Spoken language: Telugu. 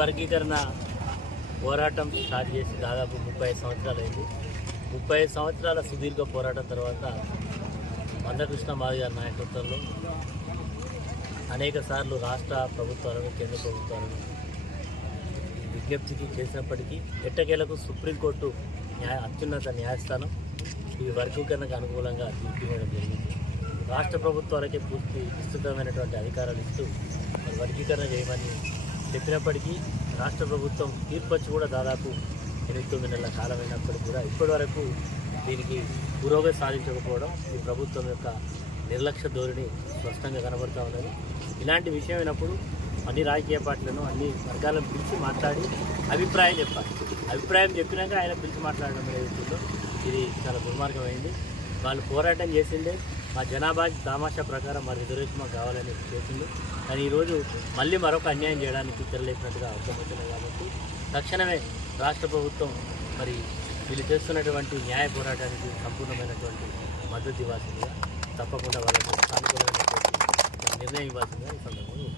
వర్గీకరణ పోరాటం స్టార్ట్ చేసి దాదాపు 35 సంవత్సరాలు అయింది. 35 సంవత్సరాల సుదీర్ఘ పోరాటం తర్వాత మందకృష్ణ మాదిగ గారి నాయకత్వంలో అనేక సార్లు రాష్ట్ర ప్రభుత్వాలను కేంద్ర ప్రభుత్వాలను విజ్ఞప్తికి చేసినప్పటికీ ఎట్టకేలకు సుప్రీంకోర్టు అత్యున్నత న్యాయస్థానం ఈ వర్గీకరణకు అనుకూలంగా తీర్పు ఇవ్వడం జరిగింది. రాష్ట్ర ప్రభుత్వాలకే పూర్తి విస్తృతమైనటువంటి అధికారాలు ఇస్తూ వర్గీకరణ చేయమని చెప్పినప్పటికీ రాష్ట్ర ప్రభుత్వం తీర్పు వచ్చి కూడా దాదాపు 8-9 నెలల కాలమైనప్పటికీ కూడా ఇప్పటి వరకు దీనికి పురోగతి సాధించకపోవడం ఈ ప్రభుత్వం యొక్క నిర్లక్ష్య ధోరణి స్పష్టంగా కనబడుతూ ఉన్నది. ఇలాంటి విషయం అయినప్పుడు అన్ని రాజకీయ పార్టీలను అన్ని వర్గాలను పిలిచి మాట్లాడి అభిప్రాయం చెప్పాలి. అభిప్రాయం చెప్పినాక ఆయన పిలిచి మాట్లాడడం ఏదైతుందో ఇది చాలా దుర్మార్గమైంది. వాళ్ళు పోరాటం చేసిందే మా జనాభా తమాషా ప్రకారం మా రిజర్వేషన్ మాకు కావాలని చేసింది. కానీ ఈరోజు మళ్ళీ మరొక అన్యాయం చేయడానికి తెరలేపినట్టుగా అర్థమవుతున్నాయి. కాబట్టి తక్షణమే రాష్ట్ర ప్రభుత్వం మరి వీళ్ళు చేస్తున్నటువంటి న్యాయ పోరాటానికి సంపూర్ణమైనటువంటి మద్దతు ఇవ్వాల్సిందిగా, తప్పకుండా వాళ్ళకి సానుకూలమైనటువంటి నిర్ణయం ఇవ్వాల్సిందిగా ఈ సందర్భంగా